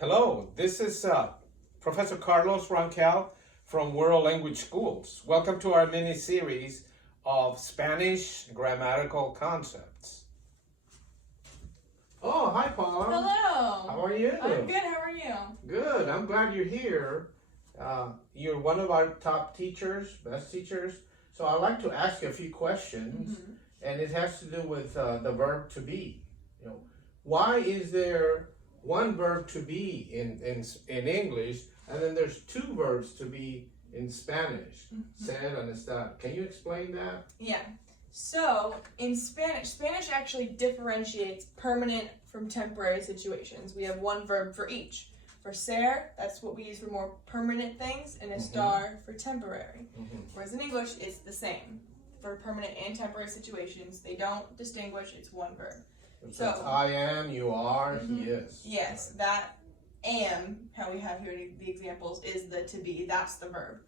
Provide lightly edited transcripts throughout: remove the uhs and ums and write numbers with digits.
Hello, this is Professor Carlos Roncal from World Language Schools. Welcome to our mini-series of Spanish grammatical concepts. Oh, hi Paula. Hello. How are you? I'm good, how are you? Good, I'm glad you're here. You're one of our top teachers, best teachers. So I'd like to ask you a few questions, and it has to do with the verb to be. Why is there one verb to be in English, and then there's two verbs to be in Spanish, ser and estar? Can you explain that? Yeah. So, in Spanish actually differentiates permanent from temporary situations. We have one verb for each. For ser, that's what we use for more permanent things, and estar for temporary. Whereas in English, it's the same. For permanent and temporary situations, they don't distinguish, it's one verb. So I am, you are, he is. Yes, that am, how we have here the examples, is the to be, that's the verb.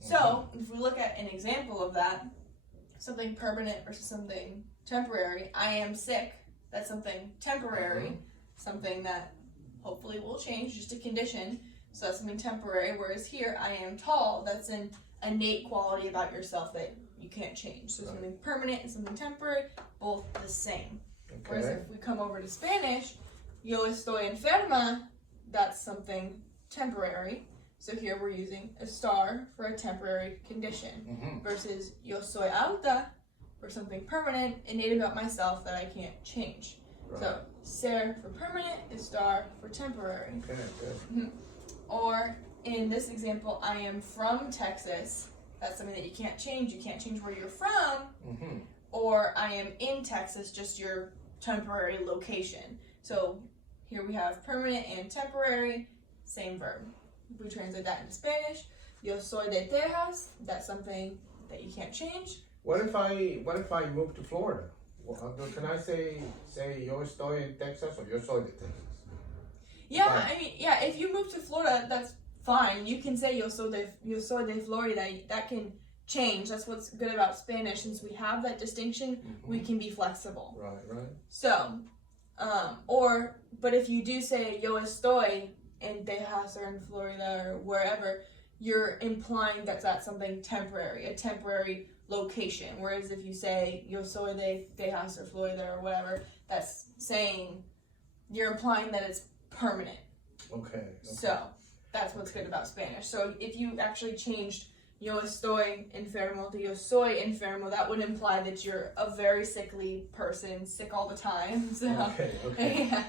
So, if we look at an example of that, something permanent versus something temporary, I am sick, that's something temporary, something that hopefully will change, just a condition, so that's something temporary, whereas here, I am tall, that's an innate quality about yourself that you can't change. So something permanent and something temporary, both the same. Whereas if we come over to Spanish, yo estoy enferma, that's something temporary. So here we're using estar for a temporary condition versus yo soy alta for something permanent, innate about myself that I can't change. So ser for permanent, estar for temporary. Okay, good. Or in this example, I am from Texas. That's something that you can't change. You can't change where you're from. Or I am in Texas, just your temporary location. So here we have permanent and temporary, same verb. If we translate that into Spanish, yo soy de Texas, that's something that you can't change. What if I move to Florida? Can I say yo estoy en Texas or yo soy de Texas? Yeah, I mean, yeah, if you move to Florida, that's fine. You can say yo soy de Florida. That can change. That's what's good about Spanish. Since we have that distinction, we can be flexible. Right. So, but if you do say yo estoy in Texas or in Florida or wherever, you're implying that that's something temporary, a temporary location. Whereas if you say yo soy de Texas or Florida or whatever, that's saying, you're implying that it's permanent. Okay. So, that's what's good about Spanish. So if you actually changed yo estoy enfermo to yo soy enfermo, that would imply that you're a very sickly person, sick all the time. So, Okay. Yeah.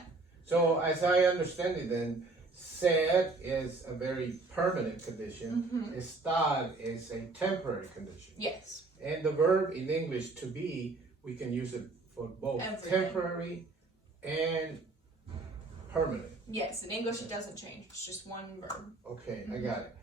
So as I understand it then, ser is a very permanent condition, estar is a temporary condition. Yes. And the verb in English to be, we can use it for both temporary and permanent. Yes, in English it doesn't change. It's just one verb. Okay, I got it.